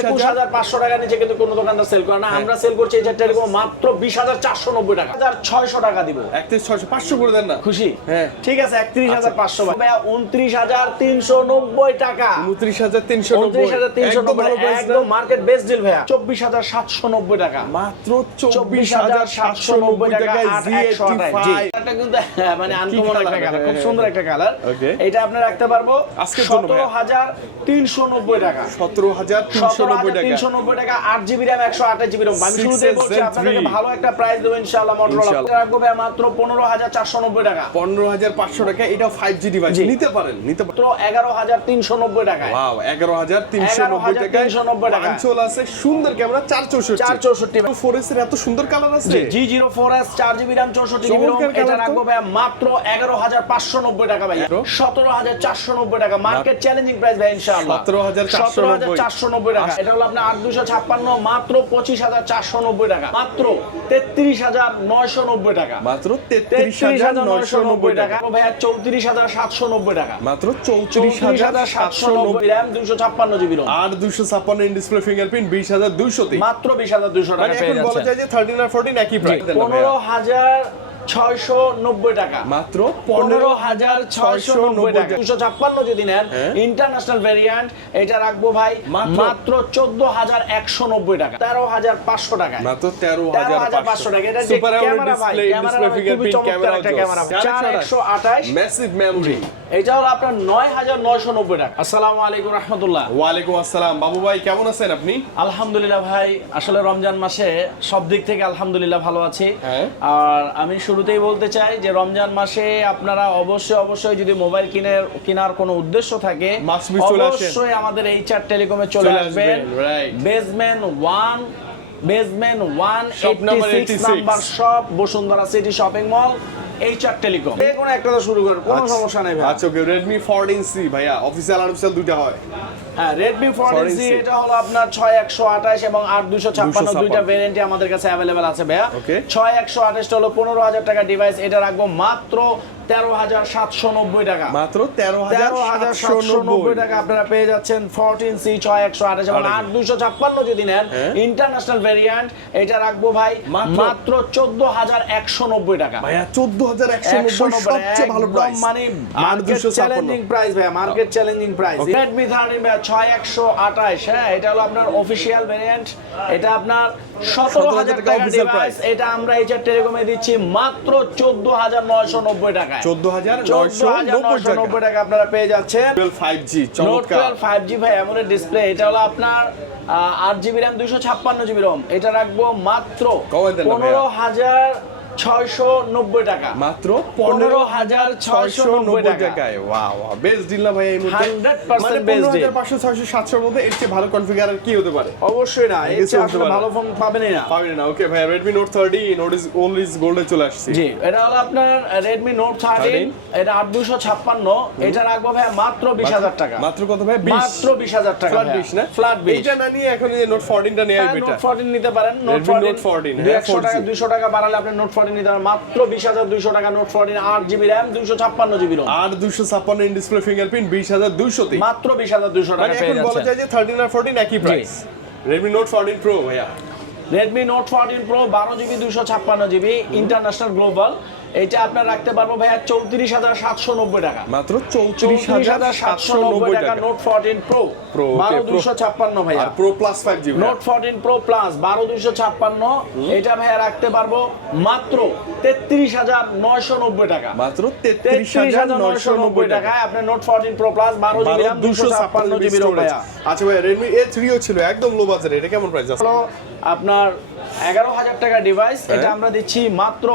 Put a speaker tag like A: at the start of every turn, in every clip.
A: একুশ হাজার পাঁচশো টাকার নিচে কিন্তু কোনো দোকানদার সেল করে না। আমরা সেল করছি এই চারটা এরকম মাত্র বিশ হাজার চারশো নব্বই টাকা। হাজার ছয়শো টাকা দিব।
B: একত্রিশ ছয়শো পাঁচশো করে দেন না।
A: খুশি?
B: হ্যাঁ।
A: ঠিক আছে একত্রিশ হাজার পাঁচশো ভাইয়া উনত্রিশ হাজার তিনশো নব্বই টাকা।
B: উনত্রিশ হাজার তিনশো
A: উনত্রিশ হাজার তিনশো নব্বই।
B: ভালো price না?
A: একদম মার্কেট বেস্ট ডিল ভাইয়া। চব্বিশ হাজার সাতশো নব্বই টাকা।
B: মাত্র চব্বিশ হাজার সাতশো নব্বই টাকায় জি এইটটি ফাইভ
A: এটা কিন্তু হ্যাঁ, মানে আনকমন একটা কালার খুব সুন্দর একটা কালার এটা আপনি রাখতে পারব
B: আজকের জন্য
A: সতেরো হাজার তিনশো নব্বই টাকা।
B: সতেরো হাজার তিনশো
A: সতেরো
B: নব্বই
A: হাজার
B: টাকা।
A: তিনশো নব্বই টাকা আট জিবি আমি বলছি ভালো একটা প্রাইস দেবো ইনশাআল্লাহ মোটরোলা রাখব ভাইয়া মাত্র পনেরো হাজার চারশো নব্বই টাকা।
B: পনেরো হাজার পাঁচশো টাকা এটা ফাইভ ডিভাইস নিতে পারেন নিতে
A: মাত্র এগারো হাজার তিনশো নব্বই টাকায়।
B: ওয়াও এগারো হাজার তিনশো নব্বই
A: 11,390
B: টাকায়।
A: টাকা।
B: পাঞ্চল আছে সুন্দর ক্যামেরা চার চৌষট্টি
A: চার চৌষট্টি
B: ফোর এস এর এত সুন্দর কালার আছে।
A: জি জিরো ফোর এস চার জিবি র্যাম চৌষট্টি জিবি
B: চমৎকার
A: এটা রাখব ভাইয়া মাত্র এগারো হাজার পাঁচশো নব্বই টাকা ভাইয়া
B: এগারো?
A: সতেরো হাজার চারশো নব্বই টাকা। মার্কেট চ্যালেঞ্জিং প্রাইস ভাই ইনশাআল্লাহ।
B: 17,490
A: সতেরো হাজার চারশো নব্বই টাকা। এটা হলো আপনার আট দুশো ছাপ্পান্ন মাত্র পঁচিশ হাজার চারশো নব্বই টাকা। মাত্র তেত্রিশ হাজার নয়শো নব্বই টাকা।
B: মাত্র তেত্রিশ হাজার নয়শো নব্বই টাকা।
A: ভাইয়া চৌত্রিশ হাজার সাতশো নব্বই টাকা।
B: মাত্র চৌত্রিশ হাজার সাতশো নব্বই।
A: র্যাম দুশো ছাপ্পান্ন জিবি
B: আর দুশো ছাপ্পান্ন ইন ডিসপ্লে ফিঙ্গারপ্রিন্ট বিশ হাজার দুইশো
A: মাত্র বিশ হাজার দুশো
B: মানে
A: টাকা পেয়ে
B: বলা যায় যে থার্টিন আর ফোরটিন একই প্রাইস
A: পনেরো হাজার ছয়শো নব্বই টাকা।
B: মাত্র
A: পনেরো হাজার ছয়শো নব্বই টাকা। দুশো ছাপ্পান্ন যদি নেন। ইন্টারন্যাশনাল ভ্যারিয়েন্ট এটা রাখব ভাই
B: মাত্র?
A: চোদ্দ হাজার একশো নব্বই টাকা। তেরো হাজার পাঁচশো টাকা
B: মাত্র তেরো
A: হাজার পাঁচশো টাকা। এটা ক্যামেরা ভাই ক্যামেরা খুবই চমৎকার
B: ক্যামেরা
A: একটা ক্যামেরা চার একশো আঠাশ।
B: মেসিভ মেমরি
A: এটা হলো আপনার নয় হাজার নয়শো নব্বই টাকা। আসসালামু আলাইকুম রহমতুল্লাহ।
B: ওয়ালাইকুম আসসালাম। বাবু ভাই কেমন আছেন আপনি?
A: আলহামদুলিল্লাহ ভাই আসলে রমজান মাসে সব দিক থেকে আলহামদুলিল্লাহ ভালো আছি।
B: হ্যাঁ।
A: আর আমি শুরুতেই বলতে চাই যে রমজান মাসে আপনারা অবশ্যই অবশ্যই যদি মোবাইল কিনে কেনার কোনো উদ্দেশ্য থাকে। অবশ্যই আমাদের এই চার টেলিকমে চলে আসবেন। Basement one basement one
B: Shop number 86
A: number shop Bashundhara city shopping mall এই টেলিকম যে কোনো একটা শুরু করেন কোনো সমস্যা নেই ভাই।
B: আচ্ছা ওকে ভাইয়া অফিসিয়াল দুইটা হয়।
A: হ্যাঁ রেডমি
B: 14C
A: এটা হলো আপনার ছয় একশো আঠাশ এবং আট দুশো ছাপ্পান্ন
B: 256
A: দুইটা ভেরিয়েন্টই আমাদের কাছে অ্যাভেলেবেল আছে ভাইয়া।
B: Okay.
A: ছয় হলো পনেরো হাজার টাকা ডিভাইস এটা রাখব মাত্র তেরো হাজার সাতশো নব্বই টাকা।
B: মাত্র তেরো হাজার
A: সাতশো নব্বই। টাকা আপনারা পেয়ে যাচ্ছেন ফোরটিন সি ছয় একশো আঠাশ এবং আট দুশো ছাপ্পান্ন যদি নেন। ইন্টারন্যাশনাল ভেরিয়েন্ট এটা রাখব ভাই
B: মাত্র?
A: মাত্র চোদ্দ হাজার একশো নব্বই টাকা।
B: ভাইয়া চোদ্দ সবচেয়ে ভালো প্রাইস
A: মানে মার্কেট চ্যালেঞ্জিং প্রাইস ভাই market challenging price
B: Okay.
A: Redmi ভাই ছয় একশো আঠাশ হ্যাঁ এটা হলো আপনার অফিসিয়াল ভেরিয়েন্ট এটা আপনার
B: 17,000 টাকা
A: টাকা
B: official
A: এটা আমরা এই চার টেলিকমে দিচ্ছি মাত্র চোদ্দ হাজার নয়শো নব্বই টাকায়।
B: চোদ্দ হাজার
A: চোদ্দ
B: নয়শো
A: হাজার
B: নব্বই
A: নয়শো
B: টাকা
A: আপনারা পেয়ে যাচ্ছেন।
B: ফাইভ চমৎকার।
A: টুয়েলভ ভাই এমন ডিসপ্লে এটা হলো আপনার আট জিবি র্যাম দুইশো ছাপ্পান্ন জিবি রম এটা রাখব মাত্র। পনেরো হাজার ছয়শো নব্বই টাকা।
B: মাত্র
A: পনেরো হাজার ছয়শো নব্বই টাকা।
B: টাকায়। ওয়াও বেস্ট ডিল না ভাই এই মুহূর্তে?
A: 100%
B: মানে। হাজার পাঁচশো ছয়শো সাতশোর মধ্যে এর চেয়ে ভালো কনফিগার কি হতে পারে?
A: অবশ্যই না এর চেয়ে আসলে ভালো ফোন পাবেনই না।
B: পাবেন না। ওকে ভাই Redmi note thirty note is is গোল্ডে চলে আসছে।
A: জি এটা হলো আপনার রেডমি নোট থার্টিন এটা আট দুশো ছাপ্পান্ন এটা রাখব ভাই মাত্র বিশ হাজার টাকা।
B: মাত্র কত ভাই?
A: মাত্র বিশ হাজার টাকা
B: ফ্ল্যাট বিশ না?
A: ফ্ল্যাট বিশ।
B: এইটা না নিয়ে এখন নোট ফোরটিনটা নেওয়াই
A: নোট ফোরটিন নিতে পারেন। নোট ফোরটিন
B: Note 14,
A: দুই
B: হ্যাঁ,
A: টাকা
B: 4G
A: টাকা বাড়ালে আপনি নোট ফোরটিন নিতে পারেন মাত্র বিশ হাজার দুইশো টাকা নোট ফোরটিন আট জিবি র্যাম দুইশো ছাপ্পান্ন জিবি রোম
B: আর দুশো ছাপ্পান্ন ইন ডিসপ্লে ফিঙ্গারপ্রিন্ট বিশ হাজার দুইশোতে।
A: মাত্র বিশ হাজার দুইশো
B: মানে
A: টাকা পেয়ে
B: এখন বলা যায় যে থার্টিন আর ফোরটিন একই price Redmi note fourteen pro ভাইয়া।
A: রেডমি নোট ফোরটিন প্রো বারো জিবি দুশো ছাপ্পান্ন জিবি ইন্টারন্যাশনাল গ্লোবাল এটা আপনার রাখতে পারব ভাইয়া চৌত্রিশ হাজার সাতশো নব্বই টাকা।
B: মাত্র চৌত্রিশ হাজার
A: সাতশো নব্বই টাকা নোট ফোরটিন প্রো বারো ছাপ্পান্ন ভাইয়া।
B: Pro plus five G
A: note fourteen pro plus বারো ছাপ্পান্ন। এটা ভাইয়া রাখতে পারব মাত্র তেত্রিশ হাজার নয়শো নব্বই টাকা।
B: মাত্র তেত্রিশ হাজার নয়শো নব্বই টাকা।
A: টাকায় আপনার নোট ফোরটিন প্রো প্লাস বারো জিবি দুশো ছাপ্পান্ন জিবি ভাইয়া।
B: আচ্ছা ভাই রেডমি এ থ্রিও ছিল একদম লো বাজারে এটা কেমন প্রাইস আছে?
A: আপনার এগারো হাজার টাকা ডিভাইস এটা
B: হ্যাঁ।
A: আমরা দিচ্ছি মাত্র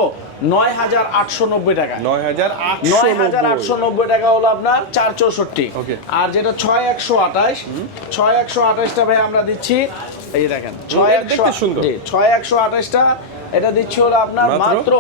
A: নয় হাজার আটশো নব্বই টাকা
B: নয় হাজার
A: নয় হাজার আটশো নব্বই টাকা হলো আপনার চার চৌষট্টি আর যেটা ছয় একশো আঠাশ ছয় একশো আঠাশটা ভাই আমরা দিচ্ছি এই দেখেন ছয় একশো ছয় একশো আঠাশটা এটা দিচ্ছি হলো আপনার
B: মাত্র?
A: মাত্র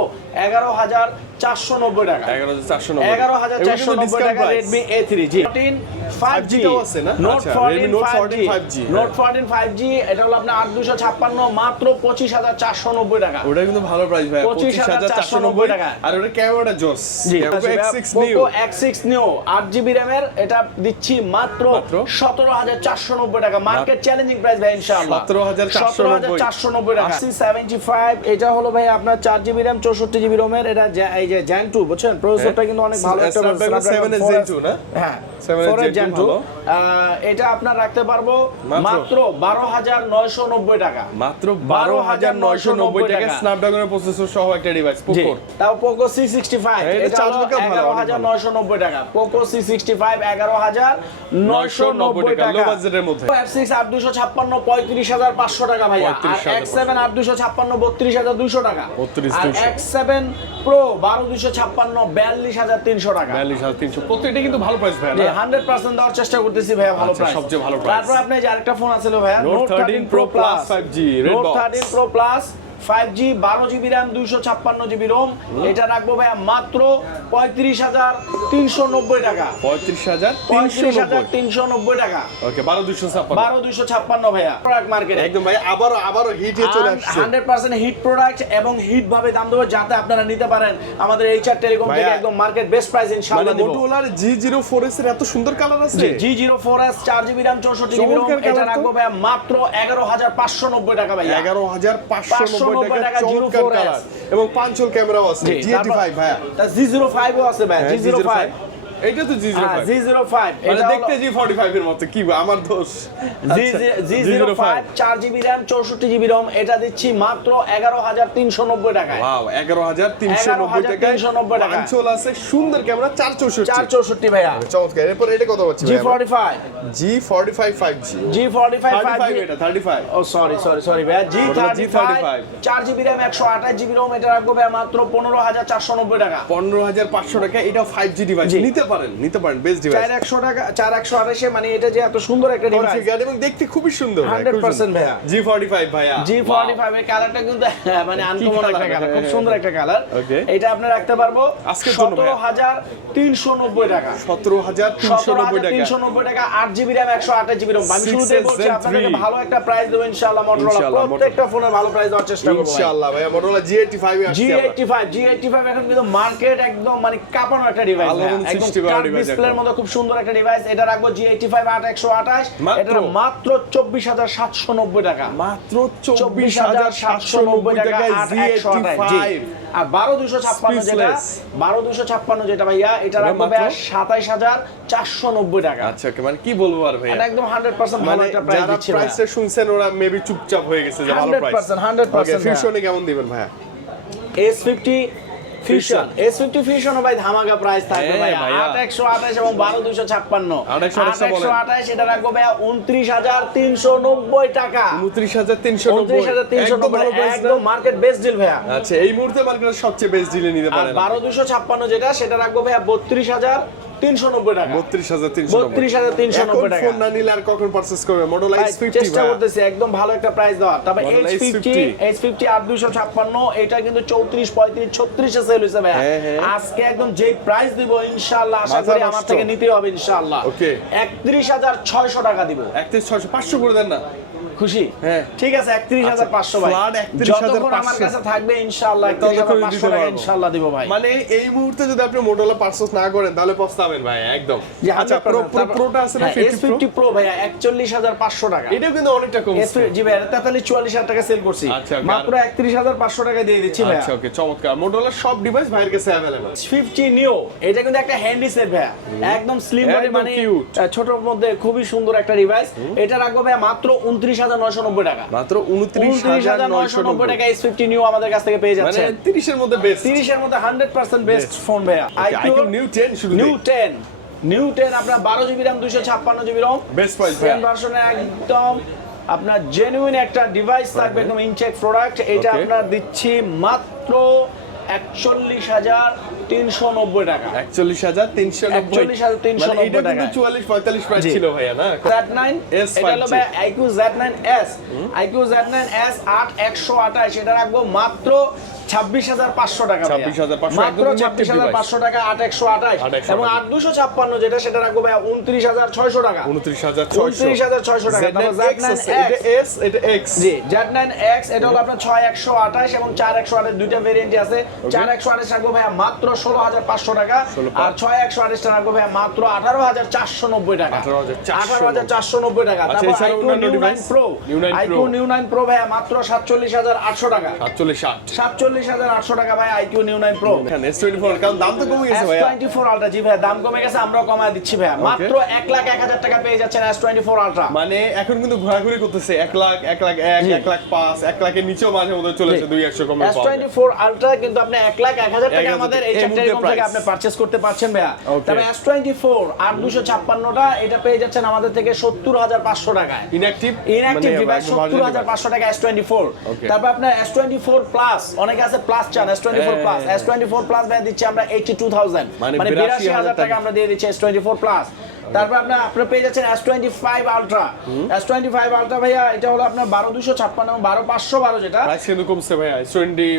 A: এগারো হাজার চারশো নব্বই টাকা।
B: এগারো হাজার চারশো নব্বই।
A: এগারো হাজার চারশো নব্বই টাকা Redmi A three G fourteen 5G
B: টাও আছে না
A: নোট
B: আচ্ছা,
A: 14
B: Redmi Note 14
A: 5G
B: 5G
A: note 14 5G এটা হলো আপনার 8256 মাত্র 25490 টাকা।
B: ওটা কিন্তু ভালো প্রাইস ভাই
A: 25,490 টাকা।
B: আর ওটা ক্যামেরাটা জোস।
A: জি।
B: X6 new
A: Poco X6 new 8GB র্যামের এটা দিচ্ছি মাত্র
B: মাত্র?
A: 17490 টাকা। মার্কেট চ্যালেঞ্জিং প্রাইস ভাই ইনশাআল্লাহ।
B: 17,490
A: 17490 টাকা। C75 এটা হলো ভাই আপনার 4GB র্যাম 64GB রোমের এটা এই যে Gen 2 বুঝছেন? প্রসেসরটা কিন্তু অনেক ভালো একটা
B: Snapdragon
A: Snapdragon
B: 7
A: 4S
B: Gen 2 না?
A: হ্যাঁ
B: 7
A: 4S
B: Gen
A: Gen
B: 2
A: 2
B: ভালো।
A: আহ, এটা আপনার রাখতে পারব
B: মাত্র?
A: মাত্র 12990 টাকা।
B: মাত্র 12990 টাকা। স্ন্যাপড্রাগনের প্রসেসর সহ একটা ডিভাইস পোকো
A: তাও পোকো সি সিক্সটি ফাইভ
B: হ্যাঁ, এটা
A: এগারো হাজার। নয়শো নব্বই টাকা। পোকো সি সিক্সটি ফাইভ এগারো হাজার নয়শো নব্বই
B: টাকা, budget এর মধ্যে।
A: এফ সিক্স আট দুশো ছাপ্পান্ন পঁয়ত্রিশ হাজার পাঁচশো টাকা ভাইয়া। আর
B: 35,500
A: এক্স সেভেন আট দুশো ছাপ্পান্ন বত্রিশ হাজার দুশো টাকা। আর এক্স সেভেন প্রো বারো দুশো ছাপ্পান্ন বিয়াল্লিশ হাজার তিনশো টাকা।
B: 42300 প্রত্যেকটা কিন্তু ভালো প্রাইস ভাই
A: হান্ড্রেড পার্সেন্ট দেওয়ার চেষ্টা করতেছি ভাইয়া ভালো
B: আচ্ছা,
A: প্রাইস
B: সবচেয়ে ভালো।
A: তারপর আপনি যে আরেকটা ফোন আছে ভাইয়া note thirteen pro plus
B: five G
A: note thirteen pro plus five G বারো জিবি র্যাম দুইশো ছাপ্পান্ন জিবি রোম এটা রাখব ভাইয়া মাত্র পঁয়ত্রিশ হাজার তিনশো নব্বই টাকা।
B: 35390
A: পঁয়ত্রিশ হাজার তিনশো নব্বই। টাকা।
B: ওকে 12256
A: বারো দুইশো ছাপ্পান্ন ভাইয়া। প্রোডাক্ট মার্কেট
B: একদম ভাই আবার আবার হিট চলে আসছে।
A: হান্ড্রেড পার্সেন্ট হিট প্রোডাক্ট এবং হিট ভাবে দাম দেবো যাতে আপনারা নিতে পারেন আমাদের এইচআর টেলিকম থেকে একদম মার্কেট বেস্ট প্রাইস ইনশাআল্লাহ দিব।
B: মোটোলার G04s এর এত সুন্দর কালার আছে?
A: জি জিরো ফোর এস চার জিবি র্যাম চৌষট্টি জিবি
B: চমৎকার
A: এটা রাখব ভাইয়া মাত্র এগারো হাজার পাঁচশো নব্বই টাকা ভাইয়া।
B: 11590
A: টাকা
B: টাকা চমৎকার
A: 04S
B: এবং পাঁচল ক্যামেরাও আছে
A: জি,
B: G85
A: তারপর-
B: ভাইয়া।
A: তা জি জিরো ফাইভ আছে ভাই জি জিরো ফাইভ
B: এইটা তো G05
A: জি জিরো ফাইভ
B: মানে দেখতে G45 এর মতো কি আমার দোষ। আচ্ছা,
A: এটা দিচ্ছি মাত্র এগারো হাজার তিনশো নব্বই টাকায়।
B: ওয়াও 11390 টাকা
A: 11,390 টাকা।
B: পাঁচল আছে সুন্দর ক্যামেরা 464
A: চার চৌষট্টি ভাইয়া।
B: চমৎকার এরপর এটা কত
A: forty five
B: G45 5G
A: G forty five
B: 35 এটা 35
A: ও সরি সরি সরি ভাইয়া। জি
B: ওটা
A: থার্টি ফাইভ
B: G35
A: চার জিবি র্যাম একশো আঠাশ জিবি রম এটা রাখব ভাইয়া মাত্র পনেরো হাজার চারশো নব্বই টাকা।
B: 15500 টাকা এটা 5G ডিভাইস। নিতে পারেন নিতে পারেন বেস্ট ডিভাইস
A: চার একশো টাকা চার একশো আঠাশে মানে এটা যে এত সুন্দর একটা ডিভাইস
B: এবং দেখতে খুবই সুন্দর
A: 100% ভাইয়া।
B: G45 ভাইয়া।
A: জি ফর্টি ফাইভ এর কালারটা কিন্তু মানে আনকমন? একটা কালার খুব সুন্দর একটা কালার এটা আপনি রাখতে পারব তিনশো নব্বই টাকা।
B: 17390 টাকা।
A: তিনশো নব্বই টাকা আট জিবি র্যাম একশো আঠাশ জিবি রম আমি
B: 6S
A: শুরুতেই বলছি
B: 3
A: ভালো একটা প্রাইস দেবো ইনশাআল্লাহ মোটরোলা প্রত্যেকটা ফোনের ভালো প্রাইস দেওয়ার চেষ্টা করব।
B: ইনশাআল্লাহ ভাইয়া Motorola G85 এ আসছে
A: G85 G85 এখন কিন্তু মার্কেট একদম মানে কাঁপানো একটা ডিভাইস একদম
B: 60 বারো device
A: ডিসপ্লের মধ্যে খুব সুন্দর একটা ডিভাইস এটা রাখব G85 8128
B: মাত্র?
A: এটা মাত্র 24790 টাকা।
B: মাত্র
A: 24790
B: 24790 টাকায়
A: G85 আর 12256 যেটা
B: Speechless।
A: 12256 যেটা ভাইয়া এটা
B: এটা
A: রাখব
B: মাত্র?
A: ভাইয়া 27490 টাকা।
B: আচ্ছা মানে কি বলব আর ভাইয়া?
A: এটা একদম 100% ভালো
B: মানে
A: একটা প্রাইস
B: যারা প্রাইসটা শুনছেন ওরা মেবি চুপচাপ হয়ে গেছে যে ভালো প্রাইস
A: 100% 100%
B: ফিউশনে কেমন দিবেন ভাইয়া?
A: S50 ফিউশন S50 ফিউশন ভাই ধামাকা প্রাইস থাকবে ভাই আট
B: ভাইয়া।
A: 8128 এবং 12256
B: 8128 বলেন।
A: 8128 এটা রাখব ভাইয়া 29390 টাকা।
B: 29390
A: 29390
B: একদম তিনশো প্রাইস
A: একদম মার্কেট বেস্ট ডিল ভাইয়া।
B: আচ্ছা এই মুহূর্তে মার্কেটের সবচেয়ে বেস্ট ডিলে নিতে
A: পারে
B: বারো
A: দুশো ছাপ্পান্ন যেটা সেটা রাখব ভাইয়া 32390 টাকা।
B: 32390
A: 32390 টাকা।
B: ফোন না নিলে আর কখন পারচেজ করবে? Motorola
A: ভাই,
B: S50
A: চেষ্টা করতেছি একদম ভালো একটা প্রাইস দেওয়ার। তবে
B: Motorola
A: H50
B: S50
A: H50 8256 এটা কিন্তু 34 35 36 এ সেল ভাই
B: হ্যাঁ, হ্যাঁ।
A: আজকে একদম যে প্রাইস দিব আশা করি আমার থেকে নিতে হবে ইনশাআল্লাহ।
B: Okay.
A: 31600 টাকা দিব।
B: 31600 500 করে দেন না।
A: খুশি? ঠিক আছে
B: একত্রিশ হাজার
A: পাঁচশো আমার কাছে থাকবে
B: ইনশাল্লাহ
A: টাকা ইনশাল্লাহ দিব ভাই।
B: মানে এই মুহূর্তে যদি আপনি না করেন তাহলে পস্তাবেন ভাই একদম। আচ্ছা প্রো প্রোটা আছে না
A: এস
B: ফিফটি প্রো?
A: একচল্লিশ হাজার পাঁচশো টাকা।
B: কিন্তু অনেকটা কম।
A: জি ভাই এটা তাহলে চুয়াল্লিশ হাজার টাকা সেল করছি।
B: আচ্ছা,
A: মাত্র একত্রিশ হাজার পাঁচশো টাকা দিয়ে দিচ্ছি ভাই
B: আচ্ছা ওকে চমৎকার। মোটোলার সব ডিভাইস ভাইয়ের কাছে অ্যাভেলেবল
A: ফিফটি নিও এটা কিন্তু একটা হ্যান্ডি সেট ভাইয়া। একদম স্লিম মানে ছোটর মধ্যে খুবই সুন্দর একটা ডিভাইস এটা রাখব ভাইয়া মাত্র উনত্রিশ হাজার নয়শো নব্বই টাকা।
B: মাত্র
A: উনত্রিশ হাজার নয়শো নব্বই টাকা এস ফিফটি নিও আমাদের কাছ থেকে পেয়ে
B: মানে
A: যাচ্ছে।
B: 30 এর মধ্যে বেস্ট
A: তিরিশের মধ্যে হান্ড্রেড পার্সেন্ট বেস্ট ফোন ভাইয়া।
B: আইকিউ নিউ 10 শুরু
A: নিউ টেন নিউ টেন আপনার বারো জিবি র্যাম দুইশো ছাপ্পান্ন জিবি রম
B: price
A: সেম ভার্সনে একদম আপনার জেনুইন একটা ডিভাইস থাকবে একদম ইনচেক প্রোডাক্ট এটা আপনার দিচ্ছি মাত্র একচল্লিশ হাজার তিনশো নব্বই টাকা।
B: একচল্লিশ হাজার তিনশো নব্বই।
A: 41,390
B: মানে এটা কিন্তু চুয়াল্লিশ পঁয়তাল্লিশ প্রাইস ছিল ভাইয়া না?
A: Z9
B: S
A: এটা হলো
B: 5G
A: ভাই IQ Z9S IQ Z9S 8 128 এটা রাখব মাত্র 26500 টাকা ভাইয়া।
B: 26,500
A: মাত্র
B: একদম inactive
A: 26500 টাকা 8 128
B: 8,128
A: এবং 8256 যেটা সেটা রাখব ভাই 29600 টাকা।
B: উনত্রিশ হাজার ছয়শো।
A: টাকা। তারপর
B: এটা
A: Z9X
B: এস এটা এক্স
A: জি Z9X এটা হলো আপনার 6128 এবং 4128 দুইটা ভেরিয়েন্টই আছে। 4128 রাখব ভাইয়া মাত্র 16500 টাকা
B: 16,500
A: আর 6128 টা রাখব ভাইয়া মাত্র 18490 টাকা।
B: 18,490
A: 18490 টাকা।
B: আচ্ছা,
A: তারপর
B: এছাড়া
A: iQOO
B: অন্যান্য
A: New 9
B: device?
A: Pro
B: New 9
A: iQOO
B: Pro।
A: New 9 Pro ভাইয়া মাত্র 47800 টাকা।
B: সাতচল্লিশ ষাট
A: 47800 টাকা ভাই 9 Pro
B: এখানে এস টোয়েন্টি ফোর কারণ দাম তো কমে গেছে ভাইয়া।
A: S24 Ultra জি ভাইয়া দাম কমে গেছে আমরাও কমায় দিচ্ছি ভাইয়া। মাত্র 1 লাখ 1000 টাকা পেয়ে যাচ্ছেন S24 Ultra
B: মানে এখন কিন্তু ঘোরাঘুরি করতেছে এক লাখ এক লাখ এক এক লাখ পাঁচ এক লাখের নিচেও মাঝে মধ্যে চলে আসে দুই একশো কমে পাওয়া যায়।
A: S24 Ultra কিন্তু আপনি 1 লাখ 1000 টাকা আমাদের এই
B: এই মুহূর্তে
A: টেলিকম আপনি পারচেজ করতে পারছেন ভাইয়া। তবে S24 8256 টা এটা পেয়ে যাচ্ছেন আমাদের থেকে 70500 টাকায়।
B: ইনঅ্যাক্টিভ
A: ইনঅ্যাক্টিভ
B: মানে
A: ডিভাইস টাকা. তারপর আপনার প্লাস অনেকে আছে প্লাস চান এস টোয়েন্টি ফোর প্লাস
B: হ্যাঁ।
A: এস টোয়েন্টি ফোর প্লাস ভাই দিচ্ছি আমরা এইটি টু থাউজেন্ড
B: মানে
A: মানে বিরাশি হাজার
B: 82,000
A: টাকা। আমরা দিয়ে দিচ্ছি এস টোয়েন্টি ফোর প্লাস তারপর আপনার আপনার পেয়ে যাচ্ছেন S twenty five ultra S twenty five ultra ভাইয়া এটা হলো আপনার বারো দুশো ছাপ্পান্ন এবং বারো পাঁচশো বারো যেটা।
B: প্রাইস কিন্তু কমছে ভাইয়া এস টোয়েন্টি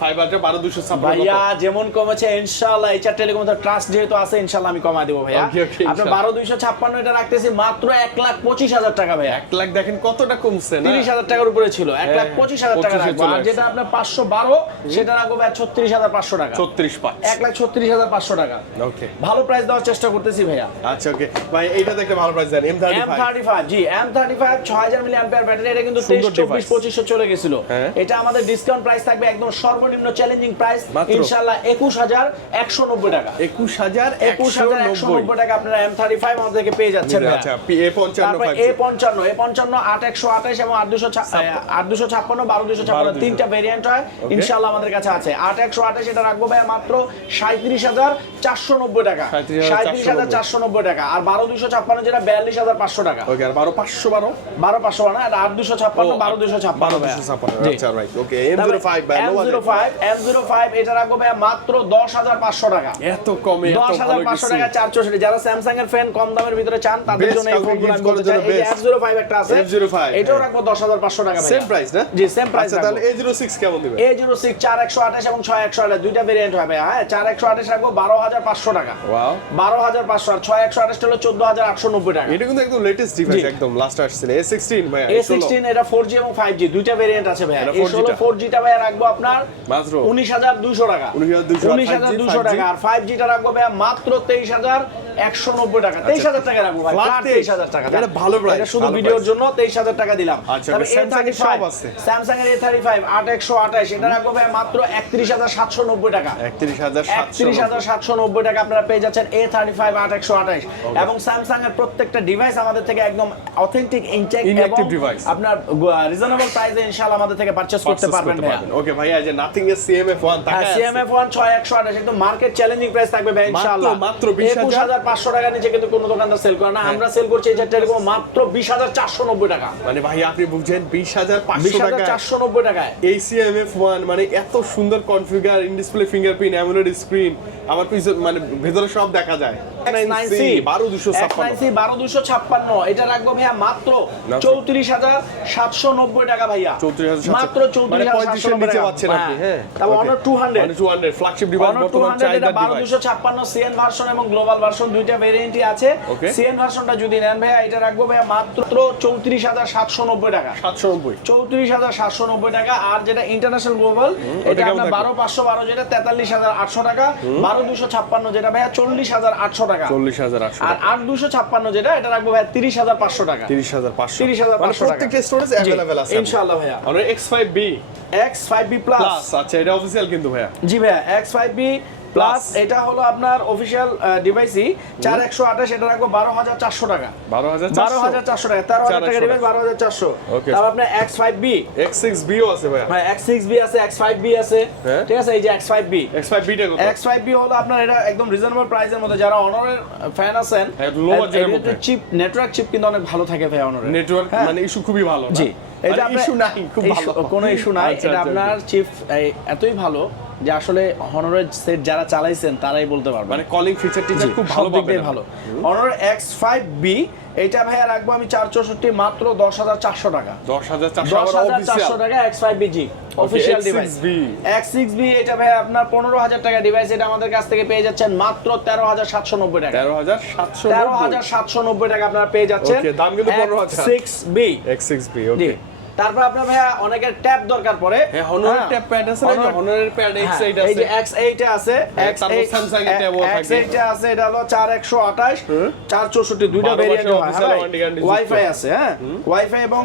B: ফাইভ আছে বারো দুশো
A: ভাইয়া যেমন কমেছে ইনশাল্লাহ এইচআর টেলিকম ট্রাস্ট যেহেতু আছে ইনশাল্লাহ আমি কমায় দেবো ভাইয়া। আপনার বারো দুইশো ছাপ্পান্ন এটা রাখতেছি মাত্র এক লাখ পঁচিশ হাজার টাকা ভাইয়া।
B: এক লাখ দেখেন কতটা কমছে
A: তিরিশ হাজার টাকার উপরে ছিল এক লাখ
B: হ্যাঁ,
A: পঁচিশ হাজার টাকা রাখব। আর যেটা আপনার পাঁচশো বারো সেটা রাখব ভাই ছত্রিশ হাজার পাঁচশো টাকা।
B: ছত্রিশ পাঁচ।
A: এক লাখ ছত্রিশ হাজার পাঁচশো টাকা।
B: ওকে
A: ভালো প্রাইস দেওয়ার চেষ্টা করতেছি ভাইয়া।
B: আচ্ছা ওকে। ভাই এইটাতে একটা ভালো প্রাইস দেন M thirty
A: thirty five G M thirty five ছয় হাজার মিলি অ্যাম্পিয়ার ব্যাটারি এটা কিন্তু তেইশ চব্বিশ। পঁচিশশো চলে গেছিল।
B: হ্যাঁ।
A: এটা আমাদের ডিসকাউন্ট প্রাইস থাকবে একদম সর্বনিম্ন চ্যালেঞ্জিং প্রাইস? ইনশাল্লাহ একুশ হাজার একশো নব্বই টাকা।
B: একুশ হাজার
A: একুশ হাজার একশো
B: নব্বই।
A: টাকা আপনারা এম থার্টি ফাইভ আমাদেরকে পেয়ে যাচ্ছেন
B: আচ্ছা এ পঞ্চান্ন
A: এ পঞ্চান্ন এ পঞ্চান্ন আট একশো আঠাশ এবং আট দুশো আট দুশো ছাপ্পান্ন বারো দুশো ছাপ্পান্ন তিনটা ভেরিয়েন্ট হয়।
B: Okay.
A: ইনশাল্লাহ আমাদের কাছে আছে। আট একশো আঠাশ এটা রাখব ভাই মাত্র সাঁত্রিশ হাজার চারশো নব্বই টাকা।
B: 37,490
A: সাঁত্রিশ হাজার চারশো নব্বই টাকা। আর বারো দুশো ছাপ্পান্ন যেটা বিয়াল্লিশ হাজার পাঁচশো টাকা।
B: ওকে আর বারো পাঁচশো বারো?
A: বারো পাঁচশো না এটা আট দুশো ছাপ্পান্ন বারো দুশো ছাপ্পান্ন
B: দুশো ছাপ্পান্ন আচ্ছা right okay M zero five
A: M zero five M zero five এটা রাখব ভাই মাত্র দশ হাজার পাঁচশো টাকা।
B: এত কমে
A: দশ হাজার পাঁচশো টাকা চার চৌষট্টি। যারা স্যামসাং এর ফ্যান কম দামের ভিতরে চান তাদের জন্য এই ফোনগুলো আমি বলতে চাই এই এফ জিরো ফাইভ একটা আছে
B: F05
A: এটাও
B: হ্যাঁ।
A: রাখব দশ হাজার পাঁচশো টাকা
B: সেম প্রাইস না?
A: জি সেম প্রাইস
B: আচ্ছা তাহলে এ জিরো সিক্স কেমন দিবে?
A: এ জিরো সিক্স চার একশো আঠাশ এবং ছয় একশো আঠাশ দুইটা ভেরিয়েন্ট হবে হ্যাঁ চার একশো আঠাশ রাখব বারো হাজার পাঁচশো টাকা। বারো হাজার পাঁচশো আর ছয় একশো আঠাশ হলো চোদ্দ হাজার আটশো নব্বই টাকা।
B: এটা কিন্তু একদম লেটেস্ট ডিভাইস একদম লাস্ট আসছিল। এ সিক্সটিন ভাই
A: এ সিক্সটিন এটা ফোর জি এবং ফাইভ জি দুইটা ভেরিয়েন্ট আছে
B: এটা
A: এই
B: 4G টা।
A: ভাই রাখব আপনার
B: মাত্র
A: উনিশ হাজার দুশো টাকা।
B: 19,200
A: উনিশ হাজার দুশো টাকা। আর ফাইভ জিটা রাখব ভাইয়া মাত্র তেইশ হাজার একশো নব্বই টাকা তেইশ হাজার টাকা রাখব তেইশ হাজার টাকা।
B: এটা ভালো
A: এটা শুধু ভিডিওর জন্য তেইশ হাজার টাকা দিলাম।
B: আচ্ছা।
A: স্যামসাং এর এ থার্টি ফাইভ আট একশো আঠাশ এটা রাখব ভাই মাত্র একত্রিশ হাজার সাতশো নব্বই টাকা।
B: একত্রিশ হাজার
A: একত্রিশ হাজার সাতশো নব্বই টাকা আপনারা পেয়ে যাচ্ছেন এ থার্টি ফাইভ আট একশো আঠাশ। এবং স্যামসাং এর প্রত্যেকটা ডিভাইস আমাদের থেকে একদম অথেন্টিক ইনটেক
B: Inactive
A: আপনার রিজনেবল প্রাইসে ইনশাআল্লাহ আমাদের থেকে পারচেজ করতে পারবেন
B: ওকে ভাইয়া। যে নাথিং এর সিএমএফ ওয়ান
A: সিএমএফ ওয়ান ছয় একশো আঠাশ একদম মার্কেট চ্যালেঞ্জিং প্রাইস থাকবে ভাই ইনশাআল্লাহ।
B: মাত্র 20,000
A: হাজার পাঁচশো টাকা নিচে কিন্তু কোনো দোকানদার সেল করে না।
B: হ্যাঁ।
A: আমরা সেল করছি এই চারটা এরকম মাত্র বিশ হাজার চারশো নব্বই টাকা।
B: মানে ভাই আপনি বুঝছেন বিশ হাজার পাঁচশো টাকা
A: চারশো নব্বই টাকায়।
B: এই সিএমএফ ওয়ান মানে এত সুন্দর configure in display fingerprint AMOLED screen আমার পিছন মানে ভেতরে সব দেখা যায়।
A: X9C
B: বারো দুশো ছাপ্পান্ন।
A: X9C বারো দুশো ছাপ্পান্ন। এটা রাখব ভাইয়া মাত্র চৌত্রিশ হাজার সাতশো নব্বই টাকা ভাইয়া। মাত্র চৌত্রিশ হাজার
B: 35 এর নিচে পাচ্ছেন আপনি।
A: তারপর Honor two hundred
B: two hundred flagship device বর্তমান
A: হান্ড্রেড বারো দুশো ছাপ্পান্ন সিএন ভার্সন এবং গ্লোবাল ভার্সন দুইটা ভেরিয়েন্টই আছে। সিএন ভার্সনটা যদি নেন ভাইয়া এটা রাখব ভাইয়া মাত্র চৌত্রিশ হাজার সাতশো নব্বই টাকা।
B: সাতশো নব্বই।
A: চৌত্রিশ হাজার সাতশো নব্বই টাকা। আর যেটা ইন্টারন্যাশনাল গ্লোবাল এটা আপনার বারো পাঁচশো বারো যেটা তেতাল্লিশ হাজার আটশো টাকা। বারো দুশো ছাপ্পান্ন যেটা ভাইয়া চল্লিশ হাজার আটশো টাকা
B: চল্লিশ হাজার আটশো
A: আর আট দুশো ছাপ্পান্ন যেটা এটা রাখব ভাই তিরিশ হাজার পাঁচশো টাকা।
B: তিরিশ হাজার পাঁচশো।
A: তিরিশ হাজার
B: মানে
A: পাঁচশো টাকা।
B: প্রত্যেকটা স্টোরেজ অ্যাভেলেবেল আছে।
A: ইনশাআল্লাহ ভাইয়া।
B: আর X five B
A: X five B plus
B: plus আচ্ছা এটা অফিসিয়াল কিন্তু ভাইয়া।
A: জি ভাইয়া এক্স ফাইভ বি প্লাস এটা হলো আপনার অফিসিয়াল ডিভাইসই চার একশো আঠাশ এটা রাখব বারো হাজার চারশো টাকা।
B: বারো হাজার
A: বারো হাজার চারশো টাকা। তেরো হাজার টাকা ডিভাইস বারো হাজার চারশো। তারপর আপনার X five B
B: X six bio আছে
A: ভাই এক্স সিক্স বি আছে এক্স ফাইভ বি আছে।
B: হ্যাঁ।
A: ঠিক আছে এই যে X five B
B: X five beta
A: X five B হলো আপনার এটা একদম রিজনেবল প্রাইসের মধ্যে। যারা অনারের ফ্যান আছেন
B: হ্যাঁ।
A: চিপ নেটওয়ার্ক চিপ কিন্তু অনেক ভালো থাকে ভাই অনারের
B: নেটওয়ার্ক
A: হ্যাঁ।
B: মানে ইস্যু খুবই ভালো?
A: জি।
B: মানে
A: আপনার-
B: ইস্যু নাই খুব ভালো।
A: কোনো ইস্যু নাই।
B: আচ্ছা,
A: এটা
B: আচ্ছা,
A: আপনার চিপ এতই ভালো যে আসলে হনরের সেট যারা চালাইছেন তারাই বলতে পারবেন।
B: মানে কলিং ফিচার টিচার খুব ভালো
A: দিক ভালো। অনার এক্স ফাইভ বি এটা ভাইয়া রাখব আমি চার চৌষট্টি মাত্র দশ হাজার চারশো টাকা।
B: দশ হাজার চারশো
A: হাজার টাকা X five B G official device
B: X6B
A: X six B এটা ভাই আপনার পনেরো হাজার টাকা ডিভাইস এটা আমাদের কাছ থেকে পেয়ে যাচ্ছেন মাত্র তেরো হাজার সাতশো নব্বই টাকা।
B: তেরো হাজার সাতশো
A: তেরো হাজার সাতশো নব্বই টাকা আপনারা পেয়ে যাচ্ছেন
B: দাম কিন্তু 15,000
A: six B
B: X six B okay
A: তারপর আপনার ভাইয়া অনেকের ট্যাব দরকার পড়ে।
B: হ্যাঁ হনরের
A: হ্যাঁ।
B: ট্যাব প্যাড আছে হনরের প্যাড এক্স
A: হ্যাঁ,
B: এইট
A: এই
B: আছে।
A: যে X8 আছে।
B: হ্যাঁ,
A: X8
B: তারপর এর tab ও
A: X8
B: থাকবে।
A: আছে এটা হলো 4128 464 দুইটা ভেরিয়েন্ট হয় হ্যাঁ ওয়াইফাই আছে। হ্যাঁ? ওয়াইফাই এবং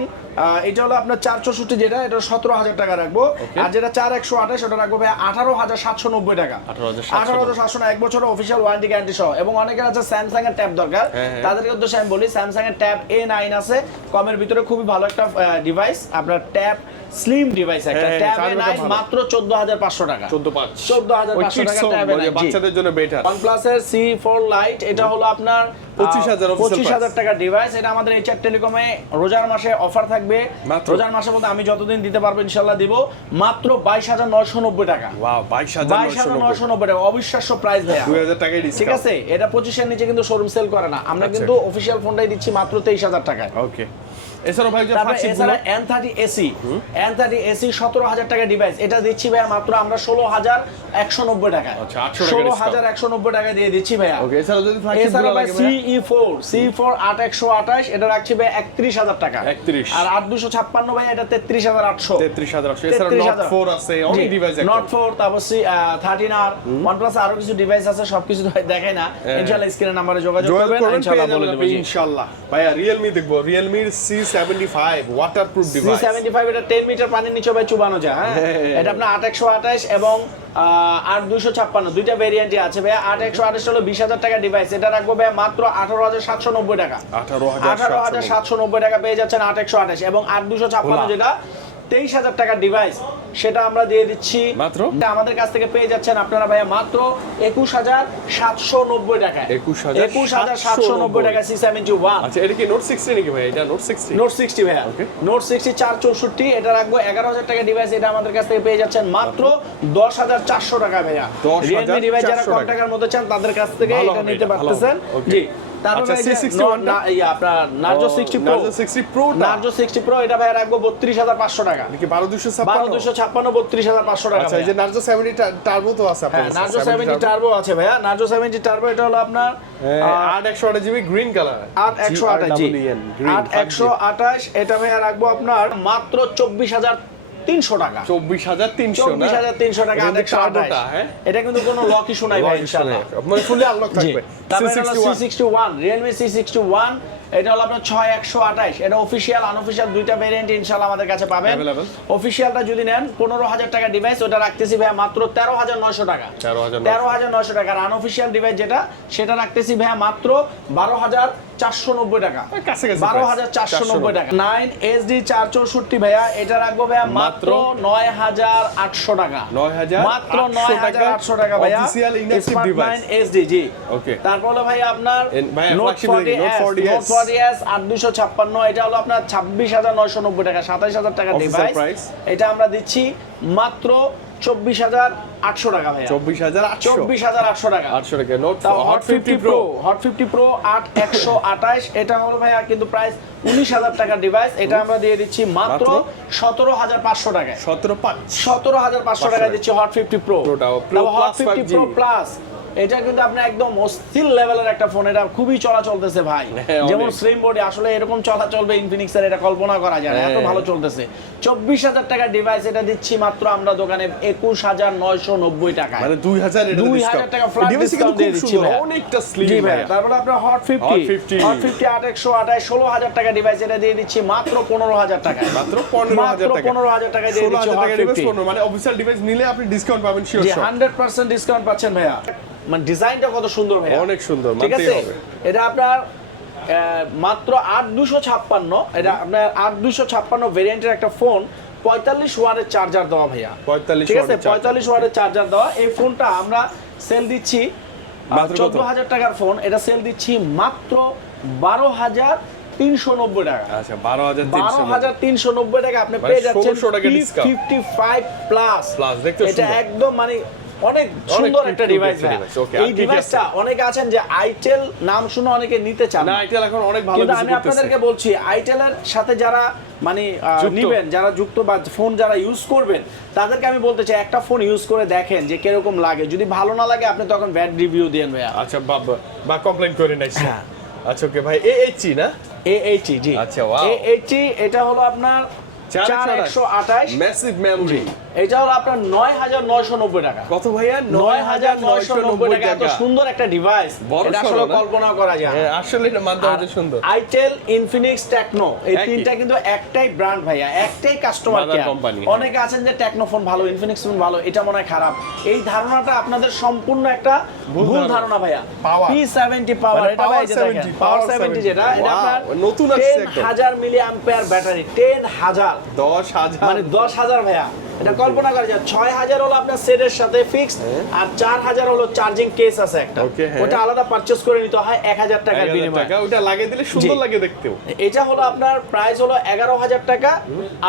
A: এটা হলো আপনার 464 যেটা এটা 17000 টাকা রাখব। আর যেটা 4128 ওটা রাখব ভাই 18790 টাকা।
B: 18,790
A: 18790 এক বছরের অফিশিয়াল ওয়ারেন্টি গ্যারান্টি সহ। এবং অনেকের আছে স্যামসাং এর ট্যাব দরকার।
B: হ্যাঁ, হ্যাঁ।
A: তাদেরকে উদ্দেশ্যে আমি বলি স্যামসাং এর ট্যাব A9 আছে। কমের ভিতরে খুবই ভালো একটা ডিভাইস আপনার ট্যাব স্লিম ডিভাইস একটা।
B: হ্যাঁ, হ্যাঁ,
A: ট্যাব A9
B: ভালো।
A: মাত্র 14500 টাকা।
B: চোদ্দ পাঁচ।
A: 14,500 টাকা ট্যাব A9
B: বাচ্চাদের জন্য বেটার
A: OnePlus এর C4 Lite এটা হলো আপনার
B: 25,000 official
A: পঁচিশ হাজার টাকা ডিভাইস এটা আমাদের এইচআর টেলিকমে রোজার মাসে অফার থাকবে। রোজার মাসে বলতে আমি যতদিন দিতে পারব ইনশাল্লাহ দিব। মাত্র বাইশ হাজার নয়শো নব্বই টাকা।
B: ওয়াও বাইশ হাজার
A: বাইশ হাজার নয়শো নব্বই টাকা। অবিশ্বাস্য প্রাইস
B: দুই হাজার টাকায়
A: ঠিক আছে? এটা পঁচিশের নিচে কিন্তু শোরুম সেল করে না। আমরা
B: আচ্ছা।
A: কিন্তু অফিসিয়াল ফোনটাই দিচ্ছি মাত্র তেইশ হাজার টাকায়।
B: ওকে এছাড়াও ভাই
A: এছাড়া N thirty SE N thirty SE সতেরো হাজার টাকা ডিভাইস এটা দিচ্ছি ভাইয়া মাত্র আমরা ষোলো হাজার একশো নব্বই টাকায়।
B: আচ্ছা, 800 টাকা
A: ষোলো হাজার একশো নব্বই টাকা দিয়ে দিচ্ছি ভাইয়া।
B: ওকে এছাড়াও যদি
A: এছাড়া ভাই সিই ফোর সি ফোর আট একশো আঠাশ এটা রাখছি ভাই একত্রিশ হাজার টাকা।
B: 31
A: আর আট দুশো ছাপ্পান্ন ভাই এটা তেত্রিশ হাজার আটশো।
B: তেত্রিশ হাজার আটশো। এছাড়া নট ফোর আছে অনেক ডিভাইস
A: নট ফোর তারপর সি থার্টিন আর ওয়ান প্লাস আরও কিছু ডিভাইস আছে সবকিছু দেখাই না। ইনশাল্লাহ স্ক্রিনের নাম্বারে যোগাযোগ করবেন ইনশাল্লাহ বলে দেবো
B: আপনি ভাইয়া রিয়েলমি দেখব। রিয়েলমির C seventy five waterproof device
A: seventy five এটা 10 মিটার পানির নিচে ভাই চুবানো যায় হ্যাঁ?
B: হ্যাঁ।
A: এটা আপনার আট একশো আঠাশ এবং আট দুশো ছাপ্পান্ন দুইটা ভেরিয়েন্টই আছে ভাই আট একশো আঠাশ হলো বিশ হাজার টাকা ডিভাইস এটা রাখব ভাই মাত্র আঠারো হাজার সাতশো নব্বই টাকা।
B: আঠারো হাজার
A: সাতশো নব্বই। টাকা পেয়ে যাচ্ছেন আট একশো আঠাশ এবং আট দুশো ছাপ্পান্ন যেটা তেইশ হাজার টাকার ডিভাইস সেটা আমরা দিয়ে দিচ্ছি।
B: মাত্র?
A: আমাদের কাছ থেকে পেয়ে যাচ্ছেন আপনারা ভাইয়া মাত্র একুশ হাজার সাতশো নব্বই টাকায়।
B: 21,790
A: একুশ হাজার সাতশো নব্বই টাকা সি সেভেন্টি ওয়ান
B: আচ্ছা এটা কি নোট সিক্সটি নাকি ভাই এটা নোট সিক্সটি
A: নোট সিক্সটি ভাইয়া। নোট সিক্সটি চার চৌষট্টি এটা রাখব এগারো হাজার টাকা ডিভাইস এটা আমাদের কাছ থেকে পেয়ে যাচ্ছেন মাত্র দশ হাজার চারশো টাকা ভাইয়া। রিয়েলমি ডিভাইস যারা কম টাকার মধ্যে চান তাদের কাছ থেকে এটা নিতে পারতেছেন। জি।
B: আচ্ছা, C61
A: না- আপনার Narzo sixty pro
B: Narzo sixty pro
A: Narzo sixty pro এটা ভাই রাখব বত্রিশ হাজার টাকা। টাকা
B: আচ্ছা এই যে
A: ভাইয়া।
B: নার্জো টার্বো তো আছে আপনার
A: টার্বো আছে ভাইয়া। টার্বো এটা হলো আপনার
B: জিবি গ্রিন কালার
A: জি এটা ভাইয়া রাখব আপনার মাত্র চব্বিশ হাজার তিনশো টাকা।
B: চব্বিশ হাজার তিনশো
A: চব্বিশ হাজার তিনশো টাকা
B: এটা কিন্তু হ্যাঁ?
A: এটা কিন্তু কোনো লকি শোনাই ভাই ইনশাল্লাহ
B: মানে আনলক থাকবে।
A: তারপরে C sixty one Realme C sixty one এটা হলো আপনার ছয় একশো আঠাশ। এটা অফিসিয়াল আনঅফিসিয়াল দুইটা ভেরিয়েন্ট ইনশাল্লাহ আমাদের কাছে পাবেন। অফিসিয়ালটা যদি নেন পনেরো হাজার টাকা ডিভাইস ওটা রাখতেছি ভাইয়া মাত্র তেরো হাজার নয়শো টাকা। তেরো হাজার নয়শো। টাকা। আর আনঅফিসিয়াল ডিভাইস যেটা সেটা রাখতেছি ভাইয়া মাত্র বারো হাজার চারশো নব্বই টাকা। বারো হাজার চারশো নব্বই টাকা। নাইন এস চার চৌষট্টি ভাইয়া এটা রাখব ভাইয়া মাত্র
B: মাত্র
A: নয় হাজার আটশো টাকা।
B: 9,800
A: মাত্র নয় হাজার আটশো টাকা ভাইয়া।
B: Official inactive
A: Smart
B: device।
A: 9 SD জি।
B: Okay.
A: তারপর হলো ভাই আপনার নোট ফর্টি
B: দেখি, Note 40S
A: note forty S আট দুশো ছাপ্পান্ন এটা হলো আপনার ছাব্বিশ হাজার নয়শো নব্বই টাকা সাতাইশ হাজার টাকা ডিভাইস এটা আমরা দিচ্ছি মাত্র চব্বিশ হাজার আটশো টাকা ভাই
B: চব্বিশ হাজার
A: চব্বিশ হাজার আটশো টাকা।
B: আটশো টাকা note
A: hot fifty pro hot fifty pro আট একশো আঠাশ। এটা হলো ভাইয়া কিন্তু প্রাইস উনিশ হাজার টাকার ডিভাইস এটা আমরা দিয়ে দিচ্ছি মাত্র? সতেরো হাজার পাঁচশো টাকায়।
B: সতেরো পাঁচ।
A: সতেরো হাজার পাঁচশো টাকা
B: টাকা।
A: দিচ্ছি hot fifty pro hot fifty pro plus এটা কিন্তু আপনি একদম অস্থির লেভেলের একটা ফোন এটা খুবই চলা চলতেছে ভাই।
B: হ্যাঁ,
A: যেমন স্লিম বডি আসলে এরকম চলা চলবে ইনফিনিক্স এর এটা কল্পনা করা যায় না এত
B: হ্যাঁ।
A: ভালো চলতেছে। চব্বিশ হাজার টাকার ডিভাইস এটা দিচ্ছি মাত্র আমরা দোকানে একুশ হাজার নয়শো নব্বই টাকায়।
B: মানে দুই হাজার
A: দুই হাজার টাকা
B: Device কিন্তু
A: দিয়ে দিচ্ছি
B: অনেকটা স্লিম
A: ভাই তারপরে আপনার হট ফিফটি
B: 50
A: হট ফিফটি আট একশো আঠাশ ষোলো হাজার টাকা ডিভাইস এটা দিয়ে দিচ্ছি মাত্র পনেরো হাজার টাকায়।
B: মাত্র পনেরো হাজার
A: মাত্র
B: টাকা।
A: পনেরো হাজার টাকায় দিয়ে দিচ্ছি
B: টাকা মানে অফিসিয়াল ডিভাইস নিলে আপনি ডিসকাউন্ট পাবেন
A: হান্ড্রেড পার্সেন্ট ডিসকাউন্ট পাচ্ছেন ভাইয়া। মানে ডিজাইনটা কত সুন্দর ভাইয়া।
B: অনেক সুন্দর,
A: ঠিক আছে? এটা আপনার মাত্র আট দুশো ছাপ্পান্ন এটা আপনার আট দুশো ছাপ্পান্ন ভেরিয়েন্টের একটা ফোন পঁয়তাল্লিশ ওয়ারের চার্জার দেওয়া ভাইয়া।
B: 45
A: ঠিক আছে। পঁয়তাল্লিশ ওয়ারের চার্জার দেওয়া। এই ফোনটা আমরা সেল দিচ্ছি? চোদ্দ হাজার টাকার ফোন এটা সেল দিচ্ছি মাত্র বারো হাজার তিনশো নব্বই টাকা।
B: আচ্ছা বারো হাজার
A: বারো হাজার তিনশো নব্বই টাকা আপনি
B: মানে
A: পেয়ে যাচ্ছেন
B: 1600 টাকা discount।
A: ফিফটি ফাইভ প্লাস এটা একদম মানে অনেক সুন্দর একটা ডিভাইস এই ডিভাইসটা অনেকে আছেন যে আইটেল নাম শুনে অনেকে নিতে চান।
B: না। এটা এখন অনেক ভালো
A: কিন্তু আমি আপনাদেরকে বলছি আইটেলের সাথে যারা মানে নিবেন যারা যুক্ত বা ফোন যারা ইউজ করবেন তাদেরকে আমি বলতে চাই একটা ফোন ইউজ করে দেখেন যে কীরকম লাগে। যদি ভালো না লাগে আপনি তখন ব্যাড রিভিউ দেন ভাইয়া।
B: আচ্ছা বা কমপ্লেন করে নাই
A: হ্যাঁ।
B: আচ্ছা ওকে ভাই এ এইচি না?
A: এ এইচই জি।
B: আচ্ছা, wow.
A: এ এইচই এটা হলো আপনার
B: ম্যাসিভ মেমরি
A: এটা হলো আপনার নয় হাজার নয়শো নব্বই টাকা।
B: কত ভাইয়া?
A: নয় হাজার নয়শো নব্বই টাকা। এত সুন্দর একটা ডিভাইস এটা আসলে কল্পনা করা যায়
B: আসলে এটা মানতে
A: আর
B: হবে সুন্দর।
A: আইটেল ইনফিনিক্স টেকনো এই তিনটা কিন্তু একটাই ব্র্যান্ড ভাইয়া। একটাই কাস্টমার কেয়ার অনেকে আছেন যে টেকনো ফোন ভালো ইনফিনিক্স ফোন ভালো এটা মনে হয় খারাপ। এই ধারণাটা আপনাদের সম্পূর্ণ একটা
B: ভুল ধারণা।
A: ভাইয়া
B: Power।
A: পি সেভেন্টি পাওয়ার
B: মানে
A: এটা ভাই
B: power
A: যে
B: 70,
A: দেখেন পাওয়ার
B: 70
A: যেটা এটা আপনার
B: নতুন আসছে
A: টেন
B: একদম।
A: হাজার মিলি অ্যাম্পিয়ার ব্যাটারি টেন হাজার
B: দশ হাজার
A: মানে দশ হাজার ভাইয়া এটা কল্পনা করা যায় ছয় হাজার হলো আপনার সেটের সাথে ফিক্সড আর চার হাজার হলো চার্জিং কেস আছে একটা।
B: হ্যাঁ।
A: ওটা আলাদা পারচেজ করে নিতে হয় এক হাজার টাকার বিনিময়ে।
B: ওটা লাগিয়ে দিলে সুন্দর লাগে দেখতেও।
A: এটা হলো আপনার প্রাইস হলো এগারো হাজার টাকা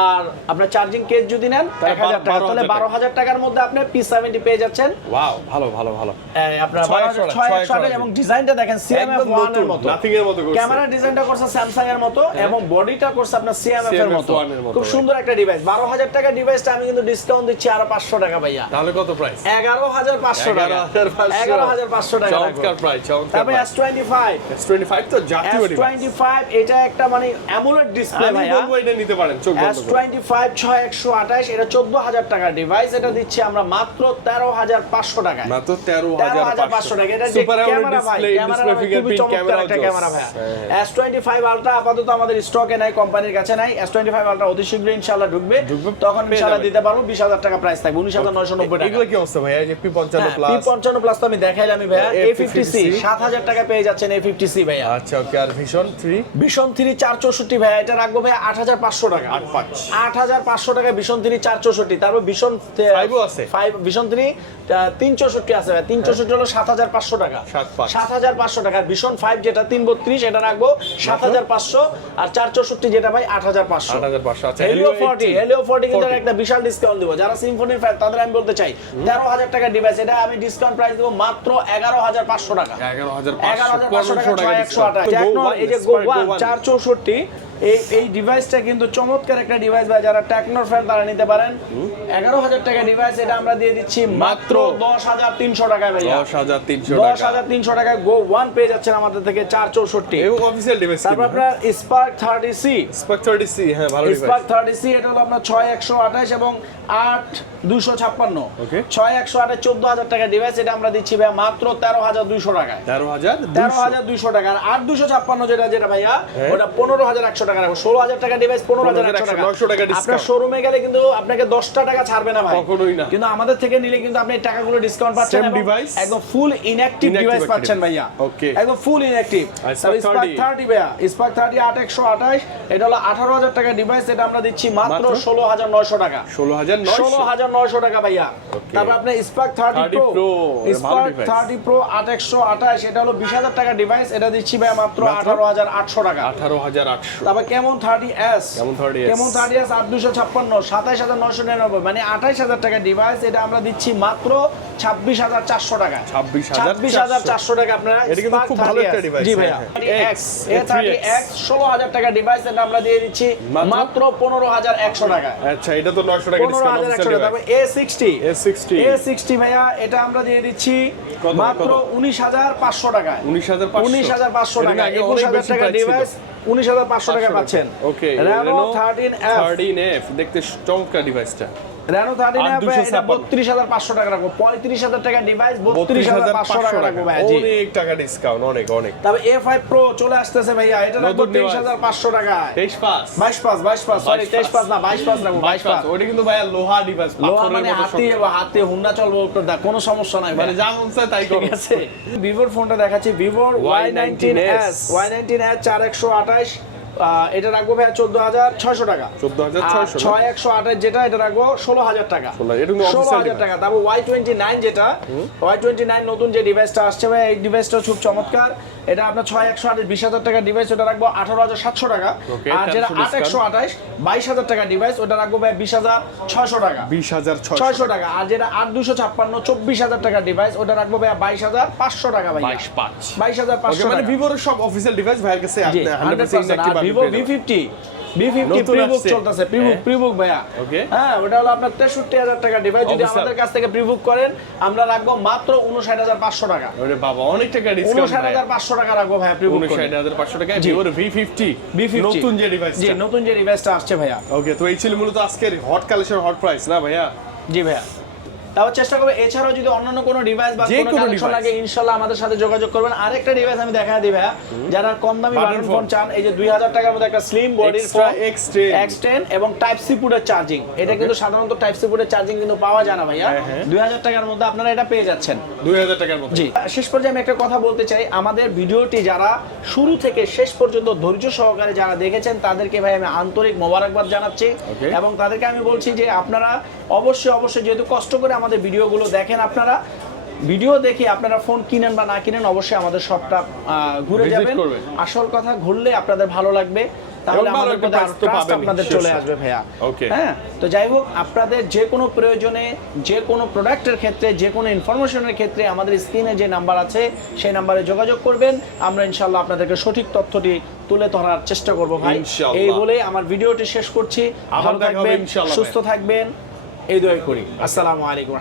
A: আর আপনার চার্জিং কেস যদি নেন
B: তাহলে
A: এক হাজার টাকা।
B: বারো
A: তাহলে
B: হাজার
A: বারো হাজার টাকার মধ্যে আপনি পি সেভেন্টি পেয়ে যাচ্ছেন।
B: ওয়াও ভালো ভালো ভালো।
A: আপনার
B: ছয় একশো।
A: এবং ডিজাইনটা দেখেন সিএমএফ
B: একদম ওয়ানের
A: মতো ক্যামেরা ডিজাইনটা করছে স্যামসাং এর মতো এবং বডিটা করছে আপনার সিএমএফ এর মতো
B: one এর মতো,
A: খুব সুন্দর একটা ডিভাইস বারো হাজার টাকা ডিভাইসটা আমি কিন্তু ডিসকাউন্ট দিচ্ছি আরও পাঁচশো টাকা ভাইয়া।
B: তাহলে কত প্রাইস
A: এগারো হাজার পাঁচশো টাকা। এগারো হাজার পাঁচশো টাকা।
B: চমৎকার প্রাইস
A: তারপরে S twenty five
B: S twenty five তো জাতীয়
A: টোয়েন্টি ফাইভ এটা একটা মানে অ্যামুলেট ডিসপ্লে ভাইয়া।
B: এটা নিতে পারেন
A: এস টোয়েন্টি ফাইভ ছয় একশো আঠাশ এটা চোদ্দ হাজার টাকার ডিভাইস এটা দিচ্ছি আমরা মাত্র তেরো হাজার পাঁচশো টাকায়।
B: মাত্র তেরো হাজার
A: পাঁচশো টাকা। এটা ক্যামেরা ভাই ক্যামেরা খুবই চমৎকার একটা ক্যামেরা ভাইয়া। এস টোয়েন্টি ফাইভ আলট্রা আপাতত আমাদের স্টকে নাই কোম্পানির কাছে নাই। এস টোয়েন্টি ফাইভ আলট্রা অতি শীঘ্রই ইনশাল্লাহ ঢুকবে। তখন ইনশাল্লাহ দিতে পারব। বিশ হাজার টাকা প্রাইস থাকবে উনিশ হাজার নয়শো নব্বই টাকা
B: কি অবস্থা ভাই? পি পঞ্চান্ন
A: পি পঞ্চান্ন প্লাস তো আমি দেখাইলাম আমি ভাইয়া এ ফিফটি সি সাত হাজার টাকা পেয়ে যাচ্ছেন এ ফিফটি সি ভাইয়া।
B: আচ্ছা ওকে আর ভীষণ থ্রি
A: ভীষণ থ্রি চার চৌষট্টি ভাইয়া এটা রাখব ভাইয়া আট হাজার পাঁচশো টাকা।
B: আট
A: হাজার পাঁচশো টাকা ভীষণ থ্রি চার চৌষট্টি তারপর ভীষণ
B: Five আছে?
A: ফাইভ ভীষণ থ্রি তিন চৌষট্টি আছে ভাই তিন চৌষট্টি হলো সাত হাজার পাঁচশো টাকা।
B: সাত
A: হাজার পাঁচশো টাকা। ভীষণ ফাইভ যেটা তিন বত্রিশ এটা রাখব সাত হাজার পাঁচশো। আর চার চৌষট্টি যেটা ভাই আট হাজার পাঁচশো।
B: আট হাজার পাঁচশো আচ্ছা
A: হেলিও ফর্টি হেলিও ফর্টি কিন্তু একটা বিশাল ডিসকাউন্ট দিব। যারা সিম্ফনি ফ্যান তাদের আমি বলতে চাই তেরো হাজার টাকার ডিভাইস এটা আমি ডিসকাউন্ট প্রাইস দেবো মাত্র এগারো হাজার পাঁচশো টাকা।
B: এগারো হাজার পাঁচশো
A: পাঁচশো টাকা ছয় একশো আঠাশ। এই যে গো ওয়ান চার চৌষট্টি এই এই ডিভাইসটা কিন্তু চমৎকার একটা ডিভাইস ভাই যারা টেকনোর ফ্যান তারা নিতে পারেন। এগারো হাজার টাকা ডিভাইস এটা আমরা দিয়ে দিচ্ছি মাত্র দশ হাজার তিনশো টাকায় ভাইয়া।
B: দশ হাজার তিনশো
A: দশ হাজার তিনশো টাকায় গো ওয়ান পেয়ে যাচ্ছেন আমাদের থেকে চার চৌষট্টি।
B: এবং অফিসিয়াল ডিভাইস
A: তারপর আপনার Spark thirty C
B: Spark thirty C হ্যাঁ ভালো
A: স্পার্ক থার্টি সি এটা হলো আপনার ছয় একশো আঠাশ এবং আট দুশো ছাপ্পান্ন। ছয় একশো আঠাশ চোদ্দ হাজার টাকা ডিভাইস এটা আমরা দিচ্ছি ভাইয়া মাত্র তেরো হাজার দুইশো টাকায়।
B: তেরো হাজার
A: তেরো হাজার দুইশো টাকা আর আট দুশো ছাপ্পান্ন যেটা যেটা ভাইয়া
B: হ্যাঁ।
A: ওটা পনেরো হাজার একশো টাকা রাখব ষোলো হাজার টাকা ডিভাইস পনেরো হাজার একশো টাকা।
B: 900 টাকা discount।
A: আপনার শোরুমে গেলে কিন্তু আপনাকে দশটা টাকা ছাড়বে না ভাই।
B: কখনোই না।
A: কিন্তু আমাদের থেকে নিলে কিন্তু আপনি এই টাকাগুলো ডিসকাউন্ট পাচ্ছেন
B: Same
A: একদম ফুল ইনঅ্যাক্টিভ ডিভাইস পাচ্ছেন ভাইয়া।
B: Okay.
A: একদম ফুল ইনঅ্যাক্টিভ স্পার্ক থার্টি ভাইয়া। স্পার্ক থার্টি আট একশো আঠাশ। এটা হলো আঠারো হাজার টাকা ডিভাইস এটা আমরা দিচ্ছি মাত্র
B: মাত্র?
A: ষোলো হাজার নয়শো টাকা।
B: ষোলো হাজার
A: ষোলো হাজার নয়শো টাকা ভাইয়া। তারপর আপনি Spark thirty pro Spark thirty pro আট একশো আঠাশ এটা হলো বিশ হাজার টাকা ডিভাইস এটা দিচ্ছি ভাইয়া মাত্র
B: মাত্র?
A: আঠারো হাজার আটশো টাকা।
B: আঠারো হাজার আটশো।
A: তারপর কেমন থার্টি এস
B: কেমন থার্টি
A: কেমন থার্টি এস আট দুশো ছাপ্পান্ন সাতাইশ হাজার নশো নিরানব্বই মানে আঠাইশ হাজার টাকা ডিভাইস এটা আমরা দিচ্ছি মাত্র ছাব্বিশ হাজার চারশো টাকা। ছাব্বিশ হাজার চারশো। টাকা আপনারা
B: খুব ভালো একটা
A: জি
B: হ্যাঁ,
A: ভাইয়া।
B: হ্যাঁ।
A: X
B: A3X,
A: A thirty x ষোলো হাজার টাকা ডিভাইস এটা আমরা দিয়ে দিচ্ছি।
B: মাত্র?
A: পনেরো হাজার একশো টাকা।
B: আচ্ছা এটা তো নয়শো টাকা
A: পনেরো হাজার একশো টাকা। A sixty
B: A sixty
A: A sixty ভাইয়া এটা আমরা দিয়ে দিচ্ছি মাত্র উনিশ হাজার পাঁচশো টাকায়
B: উনিশ হাজার
A: উনিশ হাজার পাঁচশো টাকা একুশ হাজার টাকা ডিভাইস উনিশ হাজার পাঁচশো টাকা পাচ্ছেন।
B: ওকে
A: রেনো থার্টিন এফ
B: দেখতে চমৎকার ডিভাইসটা
A: রেনো
B: 256
A: এটা বত্রিশ হাজার পাঁচশো টাকা রাখব। পঁয়ত্রিশ হাজার টাকা ডিভাইস বত্রিশ হাজার পাঁচশো টাকা
B: টাকা
A: রাখব ভাই
B: অনেক টাকা ডিসকাউন্ট অনেক অনেক।
A: তবে এ ফাইভ প্রো চলে আসতেছে ভাইয়া এটা রাখব তেইশ হাজার পাঁচশো টাকা
B: তেইশ পাঁচ।
A: বাইশ পাঁচ বাইশ পাঁচ সরি তেইশ পাঁচ না বাইশ পাঁচ রাখব বাইশ পাঁচ।
B: ওটা কিন্তু ভাইয়া লোহা ডিভাইস
A: লোহা মানে হাতে হাতে হুন্ডা চলবো কোনো সমস্যা নাই
B: মানে যা মন চায় তাই
A: ঠিক আছে। ভিভোর ফোনটা দেখাচ্ছি ভিভোর Y nineteen S Y nineteen S চার একশো আঠাশ। এটা রাখব ভাইয়া চোদ্দ হাজার ছয়শো টাকা।
B: 14,600 না?
A: ছয় একশো আঠাশ যেটা এটা রাখব ষোলো হাজার টাকা।
B: 16,000 এটা কিন্তু
A: ষোলো হাজার টাকা। তারপর ওয়াই টোয়েন্টি নাইন যেটা ওয়াই টোয়েন্টি নাইন নতুন যে ডিভাইসটা আসছে ভাই এই ডিভাইসটা খুব চমৎকার। এটা আপনার ছয় একশো আঠাশ বিশ হাজার টাকা ডিভাইস ওটা রাখব আঠারো হাজার সাতশো টাকা। আর যেটা আট একশো আঠাশ বাইশ হাজার টাকা ডিভাইস ওটা রাখব ভাই বিশ হাজার ছয়শো টাকা।
B: বিশ হাজার ছয়শো।
A: ছয়শো টাকা। আর যেটা আট দুশো ছাপ্পান্ন চব্বিশ হাজার টাকা ডিভাইস ওটা রাখব ভাই বাইশ হাজার পাঁচশো টাকা ভাই
C: বাইশ
A: হাজার পাঁচশো
B: মানে ভিভোর সব অফিসিয়াল ডিভাইস ভাইয়ের কাছে
A: জি,
B: আপনি 100%
A: 100%
B: inactive
A: আর
B: আপনি
A: Vivo V fifty V fifty prebook চলতেছে প্রিবুক
B: হ্যাঁ।
A: প্রিবুক ভাইয়া. হ্যাঁ ওটা হলো আপনার তেষট্টি হাজার টাকা ডিভাইস যদি আমাদের কাছ থেকে প্রিবুক করেন আমরা রাখব মাত্র উনষাট হাজার পাঁচশো টাকা।
B: ওরে বাবা অনেক টাকা
A: উনষাট হাজার পাঁচশো টাকা রাখব ভাইয়া প্রিবুক
B: উনষাট হাজার পাঁচশো টাকা
A: জি।
B: ভিভোর ভি ফিফটি
A: ভি ফিফটি
B: নতুন যে ডিভাইস
A: জি নতুন যে ডিভাইসটা আসছে ভাইয়া।
B: ওকে তো এই ছিল মূলত আজকের হট কালেকশন হট প্রাইস না ভাইয়া?
A: জি ভাইয়া। তারপর চেষ্টা করব। এছাড়াও যদি অন্যান্য কোনো ডিভাইস বা কোনো
B: কোনো
A: কালেকশন
B: device।
A: লাগে আমাদের সাথে যোগাযোগ করবেন। আরেকটা ডিভাইস আমি দেখা দিই ভাইয়া যারা কম দামি বাটন ফোন চান এই যে দুই হাজার টাকার মধ্যে একটা স্লিম বডির ফোন
B: X10
A: এবং টাইপ সি চার্জিং এটা কিন্তু সাধারণত টাইপ সি চার্জিং কিন্তু পাওয়া যায় না ভাইয়া।
B: হ্যাঁ, হ্যাঁ।
A: দুই হাজার টাকার মধ্যে আপনারা এটা পেয়ে যাচ্ছেন।
B: দুই হাজার টাকার মতো
A: জি। শেষ পর্যায়ে আমি একটা কথা বলতে চাই। আমাদের ভিডিওটি যারা শুরু থেকে শেষ পর্যন্ত ধৈর্য সহকারে যারা দেখেছেন তাদেরকে ভাই আমি আন্তরিক মোবারকবাদ জানাচ্ছি। এবং তাদেরকে আমি বলছি যে আপনারা অবশ্যই অবশ্যই যেহেতু কষ্ট করে আমাদের ভিডিওগুলো দেখেন আপনারা। ভিডিও দেখে আপনারা ফোন কিনেন বা না কিনেন অবশ্যই আমাদের শপটা ঘুরে যাবেন। আসল কথা ঘুরলে আপনাদের ভালো লাগবে। তাহলে আমাদের
B: একটা
A: প্রতি
B: price তো
A: আপনাদের চলে আসবে ভাইয়া। হ্যাঁ তো যাই হোক আপনাদের যে কোনো প্রয়োজনে যে কোনো প্রোডাক্টের ক্ষেত্রে যে কোনো ইনফরমেশনের ক্ষেত্রে আমাদের স্ক্রিনে যে নাম্বার আছে সেই নাম্বারে যোগাযোগ করবেন। আমরা ইনশাল্লাহ আপনাদেরকে সঠিক তথ্যটি তুলে ধরার চেষ্টা করব ভাই। এই বলে আমার ভিডিওটি শেষ করছি। ভালো থাকবেন সুস্থ থাকবেন। এই দোয়াই করি। আসসালামু আলাইকুম।